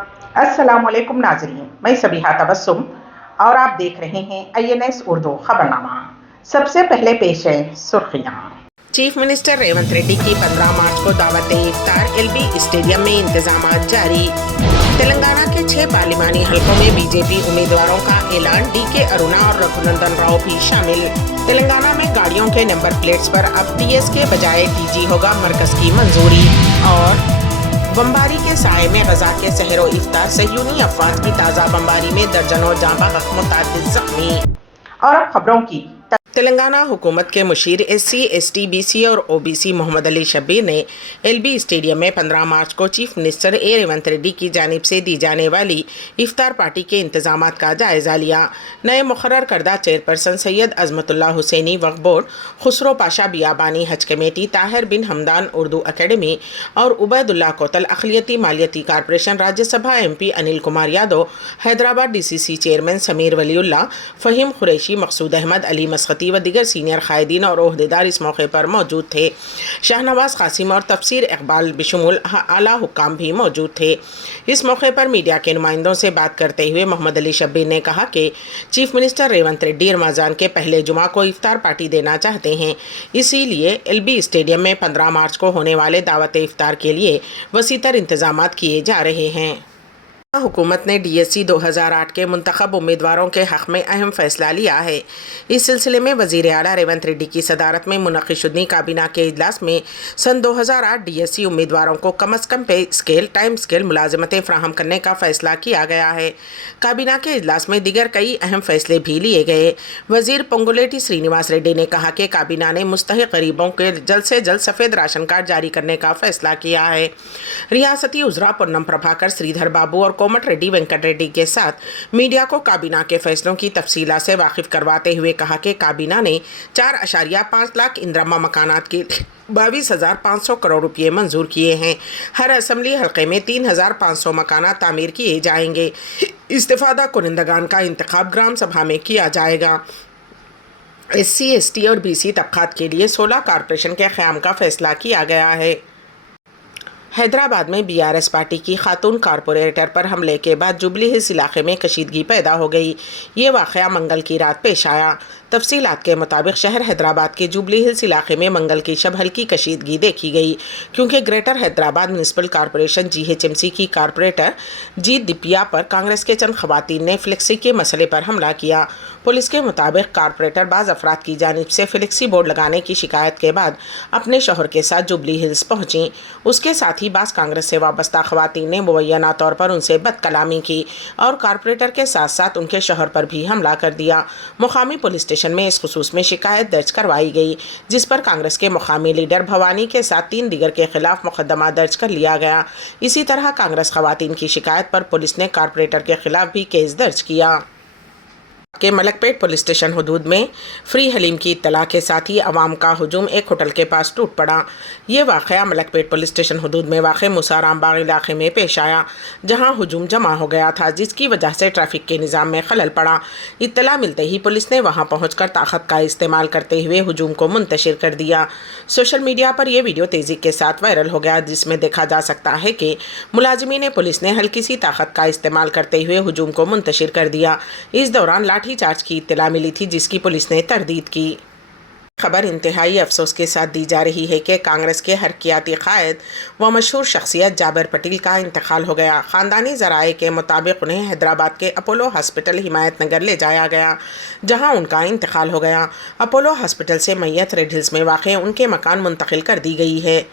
अस्सलाम वालेकुम नाज़रीन, मैं सबिहा तबस्सुम और आप देख रहे हैं INS उर्दू खबरनामा। सबसे पहले पेश है सुर्खियाँ। चीफ मिनिस्टर रेवंत रेड्डी की 15 मार्च को दावत इफ्तार, एलबी स्टेडियम में इंतजाम जारी। तेलंगाना के 6 पार्लिमानी हलकों में बीजेपी उम्मीदवारों का ऐलान, डीके अरुणा और रघुनंदन राव भी शामिल। तेलंगाना में गाड़ियों के नंबर प्लेट्स पर अब टीएस के बजाय टीजी होगा, मरकज की मंजूरी। और बमबारी के साए में गजा के सहरो इफ्तार, सहयूनी अफवाज की ताज़ा बमबारी में दर्जनों जाँ बहक, मुतअद्दिद जख्मी। और अब खबरों की। तेलंगाना हुकूमत के मुशीर SC, ST, BC और OBC मोहम्मद अली शब्बीर ने LB स्टेडियम में 15 मार्च को चीफ मिनिस्टर रेवंत रेड्डी की जानिब से दी जाने वाली इफ्तार पार्टी के इंतजामात का जायज़ा लिया। नए मुकर्रर करदा chairperson Syed Azmatullah Hussaini Waqf board, Khusro Pasha Biyabani Haj committee, Tahir Bin Hamdan Urdu academy और उबैदुल्लाह कोतल अक़लियती मालियती corporation, Rajya Sabha MP Anil Kumar Yadav, Hyderabad DCC chairman Sameer Waliullah, Faheem Qureshi, Maqsood Ahmed, Ali Maskati व दिगर सीनियर कायदीन और ओहदेदार इस मौके पर मौजूद थे। शाहनवाज कासिम और तफसीर इकबाल बिशुमुल आला हुक्काम भी मौजूद थे। इस मौके पर मीडिया के नुमाइंदों से बात करते हुए मोहम्मद अली शब्बीर ने कहा कि चीफ मिनिस्टर रेवंत रेड्डी रमज़ान के पहले जुमा को इफ्तार पार्टी देना चाहते हैं, इसीलिए LB स्टेडियम में 15 मार्च को होने वाले दावत इफ्तार के लिए वसीतर इंतजामात किए जा रहे हैं। हुकूमत ने DSC 2008 के मुंतखब उम्मीदवारों के हक़ में अहम फैसला लिया है। इस सिलसिले में वज़ीर आला रेवंत रेड्डी की सदारत में मुनक़िद काबीना के इजलास में सन 2008 DSC उम्मीदवारों को कम अज़ कम पे स्केल, टाइम स्केल मुलाजमतें फ़राहम करने का फ़ैसला किया गया है। काबीना के इजलास में दिगर कई अहम फ़ैसले भी लिए गए। वज़ीर पोंगुलेटी श्रीनिवास रेड्डी ने कहा कि काबीना ने मुस्तहिक़ गरीबों के जल्द से जल्द सफ़ेद राशन कार्ड जारी करने का फ़ैसला किया है। रियासती उज़रा पूनम प्रभाकर, श्रीधर बाबू और कोमट रेड्डी वेंकट रेड्डी के साथ मीडिया को काबीना के फैसलों की तफसीला से वाकिफ करवाते हुए कहा कि काबीना ने 4.5 लाख इंदिरा मकानात के 22,500 करोड़ रुपये मंजूर किए हैं। हर असम्बली हल्के में 3,500 मकानात तामीर किए जाएंगे। इस्तिफादा कुनिंदगान का इंतखाब ग्राम सभा में किया जाएगा। SC, ST और BC तबक़ात के लिए 16 कॉरपोरेशन के क़याम का फैसला किया गया है। हैदराबाद में BRS पार्टी की खातून कारपोरेटर पर हमले के बाद जुबली हिल्स इलाके में कशीदगी पैदा हो गई। ये वाक़या मंगल की रात पेश आया। तफसीलात के मुताबिक शहर हैदराबाद के जुबली हिल्स इलाके में मंगल की शब हल्की कशीदगी देखी गई, क्योंकि greater Hyderabad municipal corporation GHMC की कारपोरेटर जीत दिपिया पर कांग्रेस के चंद खवातीन ने फ्लेक्सी के मसले पर हमला किया। पुलिस के मुताबिक कारपोरेटर बाज़ अफराद की जानिब से फ्लेक्सी बोर्ड लगाने की शिकायत के बाद अपने शौहर के साथ जुबली हिल्स पहुँची। उसके साथ ही बाज़ कांग्रेस से वाबस्ता खवातीन ने मुबैना तौर पर उनसे बदकलामी की और कारपोरेटर के साथ साथ उनके शौहर पर भी हमला कर दिया। मुकामी पुलिस स्टेशन में इस खुसूस में शिकायत दर्ज करवाई गई, जिस पर कांग्रेस के मुकामी लीडर भवानी के साथ 3 दिगर के खिलाफ मुकदमा दर्ज कर लिया गया। इसी तरह कांग्रेस खवातीन की शिकायत पर पुलिस ने कारपोरेटर के खिलाफ भी केस दर्ज किया। के मलकपेट पुलिस स्टेशन हदूद में फ्री हलीम की इत्तला के साथ ही अवाम का हुजूम एक होटल के पास टूट पड़ा। ये वाक़या मलकपेट पुलिस स्टेशन हदूद में वाक़ मुसाराम बाग इलाके में पेश आया, जहां हुजूम जमा हो गया था, जिसकी वजह से ट्रैफिक के निज़ाम में खलल पड़ा। इत्तला मिलते ही पुलिस ने वहां पहुंचकर ताकत का इस्तेमाल करते हुए हुजूम को मुंतशिर कर दिया। सोशल मीडिया पर यह वीडियो तेज़ी के साथ वायरल हो गया, जिसमें देखा जा सकता है कि मुलाजिमीन पुलिस ने हल्की सी ताकत का इस्तेमाल करते हुए हुजूम को मुंतशिर कर दिया। इस दौरान लाठी चार्ज की इत्तला मिली थी, जिसकी पुलिस ने तरदीद की। खबर इंतहाई अफसोस के साथ दी जा रही है कि कांग्रेस के हरकियाती कायद व मशहूर शख्सियत जाबिर पटेल का इंतकाल हो गया। ख़ानदानी ज़राए के मुताबिक उन्हें हैदराबाद के अपोलो हॉस्पिटल हिमायत नगर ले जाया गया, जहां उनका इंतकाल हो गया। अपोलो हॉस्पिटल से मैयत रेड हिल्स में वाक़ उनके मकान मुंतकिल कर दी गई है।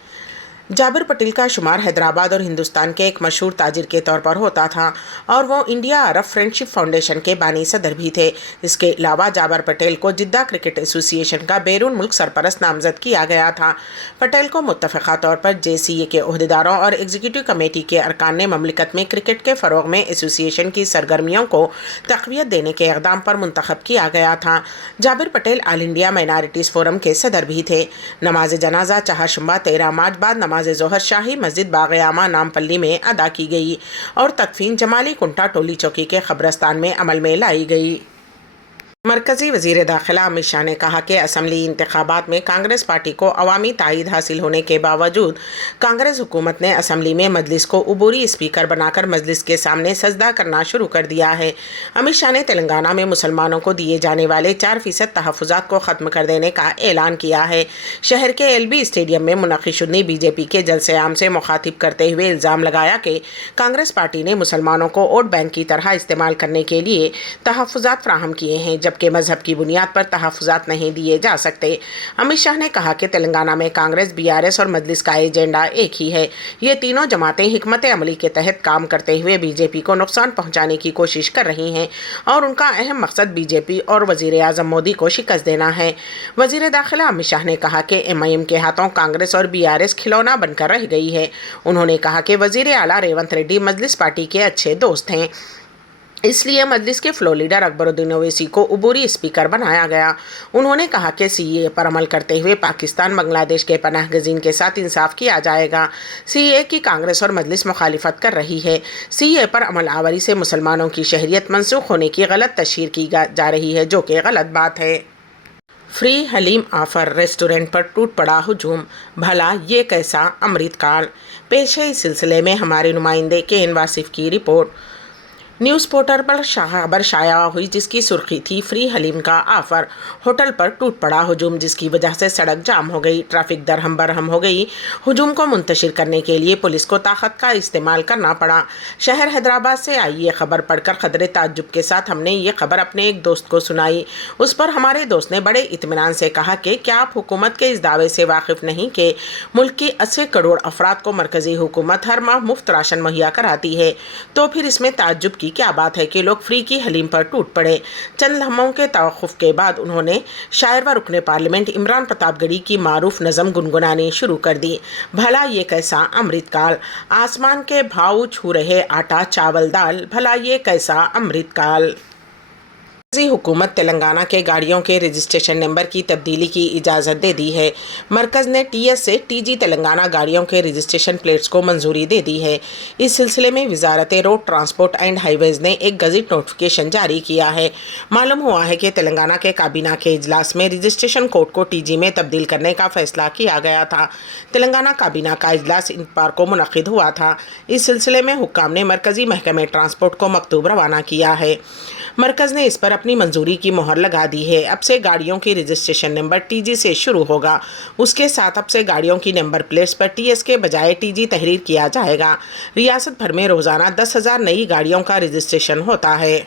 जाबिर पटेल का शुमार हैदराबाद और हिंदुस्तान के एक मशहूर ताजिर के तौर पर होता था और वो इंडिया अरब फ्रेंडशिप फाउंडेशन के बानी सदर भी थे। इसके अलावा जाबिर पटेल को जिद्दा क्रिकेट एसोसिएशन का बैरून मुल्क सरपरस्त नामजद किया गया था। पटेल को मुत्तफ़िक़ा तौर पर JCA के ओहदेदारों और एग्जीक्यूटिव कमेटी के अरकान ने ममलिकत में क्रिकेट के फ़रोग़ में एसोसिएशन की सरगर्मियों को तक़वियत देने के इक़दाम पर मुंतखब किया गया था। Jabir Patel all India minorities forum के सदर भी थे। नमाज जनाजा चहाशुम्बा 13 मार्च बाद नमाज ज़ोहर शाही मस्जिद बाग़-ए-आमा नामपल्ली में अदा की गई और तदफीन जमाली कुंटा टोली चौकी के क़ब्रस्तान में अमल में लाई गई। मरकजी वजीर दाखिला अमित शाह ने कहा कि असम्बली इंतखाबात में कांग्रेस पार्टी को अवामी ताईद हासिल होने के बावजूद कांग्रेस हुकूमत ने असम्बली में मजलिस को उबूरी स्पीकर बनाकर मजलिस के सामने सजदा करना शुरू कर दिया है। अमित शाह ने तेलंगाना में मुसलमानों को दिए जाने वाले 4% तहफ़्फ़ुज़ात को ख़त्म कर देने का ऐलान किया है। शहर के LB स्टेडियम में मुनक़िद बीजेपी के जलसे आम से मुखातिब करते हुए इल्ज़ाम लगाया कि कांग्रेस पार्टी ने मुसलमानों को वोट बैंक की तरह इस्तेमाल करने के लिए तहफ़्फ़ुज़ात फ़राहम किए हैं, जबकि मजहब की बुनियाद पर तहफ़्फ़ुज़ात नहीं दिए जा सकते। अमित शाह ने कहा कि तेलंगाना में कांग्रेस, BRS और मजलिस का एजेंडा एक ही है। ये तीनों जमातें हिकमत अमली के तहत काम करते हुए बीजेपी को नुकसान पहुंचाने की कोशिश कर रही हैं और उनका अहम मकसद बीजेपी और वज़ीर आज़म मोदी को शिकस्त देना है। वज़ीर दाखिला अमित शाह ने कहा कि MIM के हाथों कांग्रेस और BRS खिलौना बनकर रह गई है। उन्होंने कहा कि वज़ीर आला रेवंत रेड्डी मजलिस पार्टी के अच्छे दोस्त हैं, इसलिए मजलिस के फ्लो लीडर अकबरुद्दीन ओवैसी को उबूरी स्पीकर बनाया गया। उन्होंने कहा कि CAA पर अमल करते हुए पाकिस्तान, बांग्लादेश के पनाह गज़ीन के साथ इंसाफ किया जाएगा। CAA की कांग्रेस और मजलिस मुखालिफत कर रही है। CAA पर अमल आवरी से मुसलमानों की शहरियत मनसूख होने की गलत तशहीर की जा रही है, जो कि गलत बात है। फ्री हलीम ऑफर, रेस्टोरेंट पर टूट पड़ा हुजूम, भला ये कैसा अमृतकाल। पेश है इस सिलसिले में हमारे नुमाइंदे KN वासिफ की रिपोर्ट। न्यूज़ पोर्टल पर खबर शाया हुई जिसकी सुर्खी थी फ्री हलीम का ऑफर, होटल पर टूट पड़ा हुजूम, जिसकी वजह से सड़क जाम हो गई, ट्रैफिक दरहम बरहम हो गई। हुजूम को मुंतशिर करने के लिए पुलिस को ताकत का इस्तेमाल करना पड़ा। शहर हैदराबाद से आई ये खबर पढ़कर खदरे ताज्जुब के साथ हमने ये खबर अपने एक दोस्त को सुनाई। उस पर हमारे दोस्त ने बड़े इत्मीनान से कहा कि क्या आप हुकूमत के इस दावे से वाकिफ़ नहीं कि मुल्क की 80 करोड़ अफराद को मरकज़ी हुकूमत हर माह मुफ्त राशन मुहैया कराती है, तो फिर इसमें ताज्जुब की क्या बात है कि लोग फ्री की हलीम पर टूट पड़े। चंद लम्हों के तवक़्क़ुफ़ के बाद उन्होंने शायर व रुकने पार्लियामेंट इमरान प्रतापगढ़ी की मारूफ नज़म गुनगुनानी शुरू कर दी। भला ये कैसा अमृतकाल, आसमान के भाव छू रहे आटा चावल दाल, भला ये कैसा अमृतकाल। हुकूमत तेलंगाना के गाड़ियों के रजिस्ट्रेशन नंबर की तब्दीली की इजाज़त दे दी है। मरकज़ ने TS से TG तेलंगाना गाड़ियों के रजिस्ट्रेशन प्लेट्स को मंजूरी दे दी है। इस सिलसिले में वजारत रोड ट्रांसपोर्ट एंड हाईवेज़ ने एक गज़ट नोटिफिकेशन जारी किया है। मालूम हुआ है कि तेलंगाना के काबीना के इजलास में रजिस्ट्रेशन कोड को TG में तब्दील करने का फैसला किया गया था। तेलंगाना काबीना का इजलास इतवार को मुनक़िद हुआ था। इस सिलसिले में हुक्काम ने मरकज़ी महकमे ट्रांसपोर्ट को मकतूब रवाना किया है। मरकज़ ने इस पर अपनी मंजूरी की मोहर लगा दी है। अब से गाड़ियों की रजिस्ट्रेशन नंबर TG से शुरू होगा। उसके साथ अब से गाड़ियों की नंबर प्लेट्स पर TS के बजाय TG तहरीर किया जाएगा। रियासत भर में रोज़ाना 10,000 नई गाड़ियों का रजिस्ट्रेशन होता है।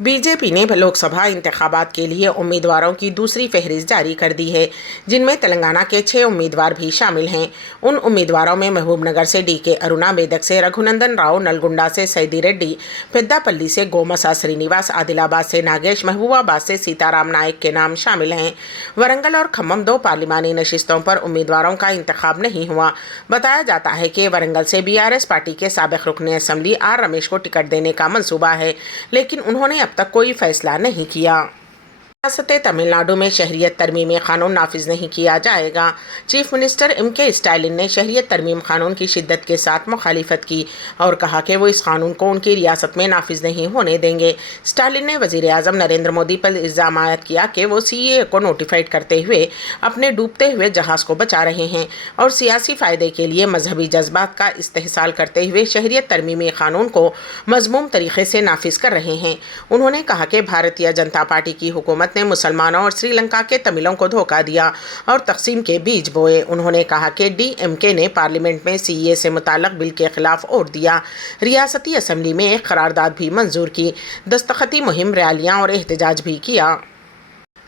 बीजेपी ने लोकसभा इंतखाबात के लिए उम्मीदवारों की दूसरी फहरिस्त जारी कर दी है, जिनमें तेलंगाना के 6 उम्मीदवार भी शामिल हैं। उन उम्मीदवारों में महबूबनगर से DK अरुणा, मेदक से रघुनंदन राव, नलगुंडा से सैदी रेड्डी, पेद्दापल्ली से गोमसा श्रीनिवास, आदिलाबाद से नागेश, महबूबाबाद से सीताराम नायक के नाम शामिल हैं। वरंगल और खम्मम 2 पार्लिमानी नशिस्तों पर उम्मीदवारों का इंतखाब नहीं हुआ। बताया जाता है कि वरंगल से BRS पार्टी के साबिक़ रुकने असम्बली R रमेश को टिकट देने का मंसूबा है, लेकिन उन्होंने अब तक कोई फैसला नहीं किया। रियासत तमिलनाडु में शहरियत तरमीमी कानून नाफिज नहीं किया जाएगा। चीफ मिनिस्टर MK स्टालिन ने शहरियत तरमीम कानून की शिद्दत के साथ मुखालिफत की और कहा कि वो इस कानून को उनकी रियासत में नाफिज नहीं होने देंगे। स्टालिन ने वज़ीर आज़म नरेंद्र मोदी पर इल्ज़ाम आयद किया कि वो CAA को नोटिफाइड करते हुए अपने डूबते हुए जहाज़ को बचा रहे हैं और सियासी फ़ायदे के लिए मजहबी जज्बात का इस्तेहसाल करते हुए शहरियत तरमीमी कानून को मज़मूम तरीके से नाफिज कर रहे हैं। उन्होंने कहा कि भारतीय जनता पार्टी की हुकूमत ने मुसलमानों और श्रीलंका के तमिलों को धोखा दिया और तकसीम के बीज बोए। उन्होंने कहा कि DMK ने पार्लियामेंट में CAA से मुताल्लिक़ बिल के खिलाफ वोट दिया। रियासती असम्बली में एक करारदाद भी मंजूर की, दस्तखती मुहिम, रैलियां और एहतजाज भी किया।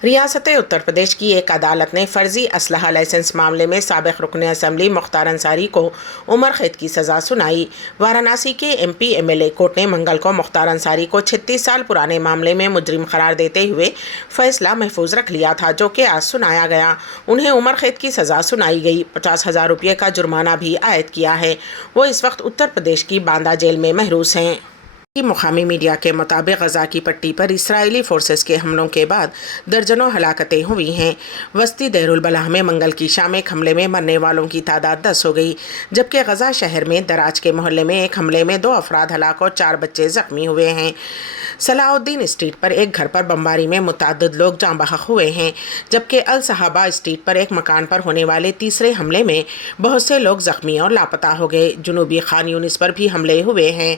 रियासत उत्तर प्रदेश की एक अदालत ने फर्जी असलहा लाइसेंस मामले में साबिक़ रुकने असम्बली मुख्तार अंसारी को उम्र कैद की सज़ा सुनाई। वाराणसी के MP MLA कोर्ट ने मंगल को मुख्तार अंसारी को 36 साल पुराने मामले में मुजरिम करार देते हुए फैसला महफूज रख लिया था, जो कि आज सुनाया गया। उन्हें उम्र कैद की सज़ा सुनाई गई। 50,000 रुपये का जुर्माना भी आयद किया है। वो इस वक्त उत्तर प्रदेश की बांदा जेल में महरूस हैं। مقامی میڈیا کے مطابق غزہ کی پٹی پر اسرائیلی فورسز کے حملوں کے بعد درجنوں ہلاکتیں ہوئی ہیں۔ وسطی دیر البلح میں منگل کی شام ایک حملے میں مرنے والوں کی تعداد 10 ہو گئی، جبکہ غزہ شہر میں دراج کے محلے میں ایک حملے میں 2 افراد ہلاک اور 4 بچے زخمی ہوئے ہیں۔ صلاح الدین اسٹریٹ پر ایک گھر پر بمباری میں متعدد لوگ جاں بحق ہوئے ہیں، جبکہ الصحابہ اسٹریٹ پر ایک مکان پر ہونے والے تیسرے حملے میں بہت سے لوگ زخمی اور لاپتہ ہو گئے۔ جنوبی خان یونس پر بھی حملے ہوئے ہیں۔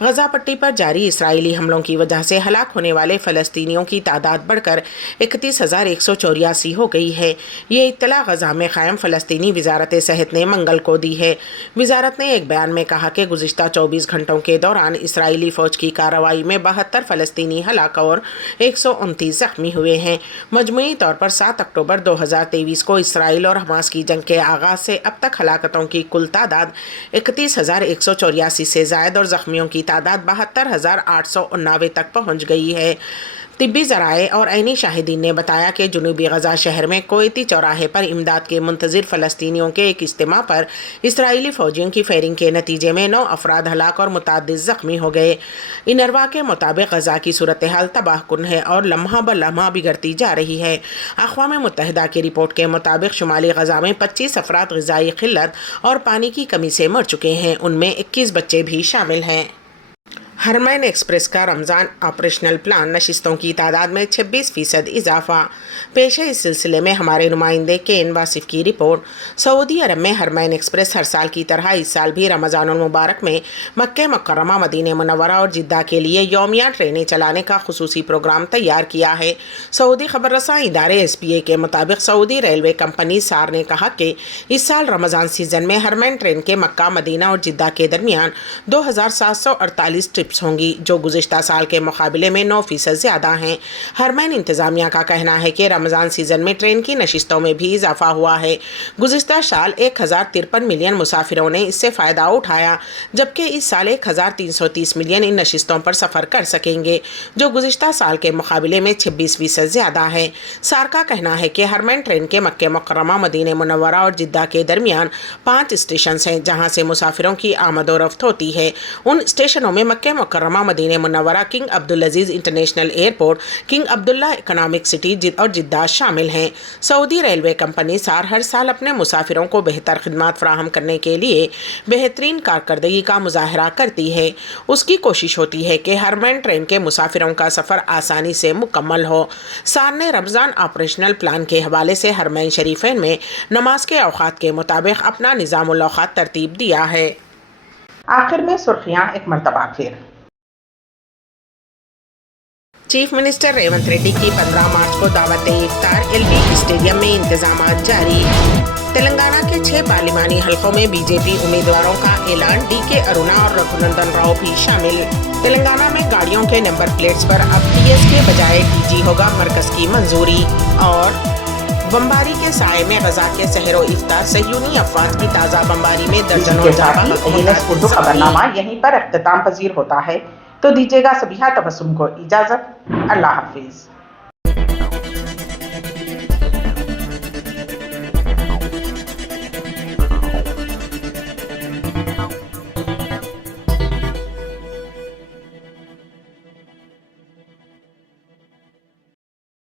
غزہ پٹی پر جاری اسرائیلی حملوں کی وجہ سے ہلاک ہونے والے فلسطینیوں کی تعداد بڑھ کر 31,184 ہو گئی ہے۔ یہ اطلاع غزہ میں قائم فلسطینی وزارت صحت نے منگل کو دی ہے۔ وزارت نے ایک بیان میں کہا کہ گزشتہ 24 گھنٹوں کے دوران اسرائیلی فوج کی کارروائی میں 72 فلسطینی ہلاک اور 129 زخمی ہوئے ہیں۔ مجموعی طور پر 7 اکتوبر 2023 کو اسرائیل اور حماس کی جنگ کے آغاز سے اب تک ہلاکتوں کی کل تعداد 31,184 سے زائد اور زخمیوں کی تعداد 72,889 تک پہنچ گئی ہے۔ طبی ذرائع اور عینی شاہدین نے بتایا کہ جنوبی غزہ شہر میں کویتی چوراہے پر امداد کے منتظر فلسطینیوں کے ایک اجتماع پر اسرائیلی فوجیوں کی فائرنگ کے نتیجے میں 9 افراد ہلاک اور متعدد زخمی ہو گئے۔ انروا کے مطابق غزہ کی صورتحال تباہ کن ہے اور لمحہ بہ لمحہ بگڑتی جا رہی ہے۔ اقوام متحدہ کی رپورٹ کے مطابق شمالی غزہ میں 25 افراد غذائی قلت اور پانی کی کمی سے مر چکے ہیں، ان میں 21 بچے بھی شامل ہیں۔ ہرمین ایکسپریس کا رمضان آپریشنل پلان نشستوں کی تعداد میں 26% اضافہ۔ پیش ہے اس سلسلے میں ہمارے نمائندے کین واصف کی رپورٹ۔ سعودی عرب میں ہرمین ایکسپریس ہر سال کی طرح اس سال بھی رمضان المبارک میں مکہ مکرمہ، مدینہ منورہ اور جدہ کے لیے یومیہ ٹرینیں چلانے کا خصوصی پروگرام تیار کیا ہے۔ سعودی خبر رساں ادارے SPA کے مطابق سعودی ریلوے کمپنی SAR نے کہا کہ اس سال رمضان سیزن میں ہرمین ٹرین کے مکہ، مدینہ اور جدہ کے درمیان 2,748 ٹرپس ہوں گی، جو گزشتہ سال کے مقابلے میں 9% زیادہ ہیں۔ ہرمین انتظامیہ کا کہنا ہے کہ رمضان سیزن میں ٹرین کی نشستوں میں بھی اضافہ ہوا ہے۔ گزشتہ سال 1,053 ملین مسافروں نے اس سے فائدہ اٹھایا، جبکہ اس سال 1,330 ملین ان نشستوں پر سفر کر سکیں گے، جو گزشتہ سال کے مقابلے میں 26% زیادہ ہے۔ SAR کا کہنا ہے کہ ہرمین ٹرین کے مکہ مکرمہ، مدینہ منورہ اور جدہ کے درمیان 5 اسٹیشنز ہیں جہاں سے مسافروں کی آمد و رفت ہوتی ہے۔ ان اسٹیشنوں میں مکہ مکرمہ، مدینہ منورہ، King Abdulaziz international airport, King Abdullah economic city اور جدہ شامل ہیں۔ سعودی ریلوے کمپنی SAR ہر سال اپنے مسافروں کو بہتر خدمات فراہم کرنے کے لیے بہترین کارکردگی کا مظاہرہ کرتی ہے۔ اس کی کوشش ہوتی ہے کہ ہرمین ٹرین کے مسافروں کا سفر آسانی سے مکمل ہو۔ SAR نے رمضان آپریشنل پلان کے حوالے سے ہرمین شریفین میں نماز کے اوقات کے مطابق اپنا نظام الاوقات ترتیب دیا ہے۔ آخر میں سرخیاں ایک مرتبہ پھر۔ چیف منسٹر ریونت ریڈی کی 15 مارچ کو دعوت افطار، LB اسٹیڈیم میں انتظامات جاری۔ تلنگانہ کے 6 پارلیمانی حلقوں میں BJP امیدواروں کا اعلان، DK ارونا اور رگھونندن راؤ بھی شامل۔ تلنگانہ میں گاڑیوں کے نمبر پلیٹس پر اب TS کے بجائے TG ہوگا، مرکز کی منظوری۔ اور بمباری کے سائے میں غزہ کے سحر و افطار، صہیونی افواج کی تازہ بمباری میں درجنوں اردو خبرنامہ یہیں پر اختتام پذیر ہوتا ہے، تو دیجیے گا سبیحہ تبسم کو اجازت۔ اللہ حافظ۔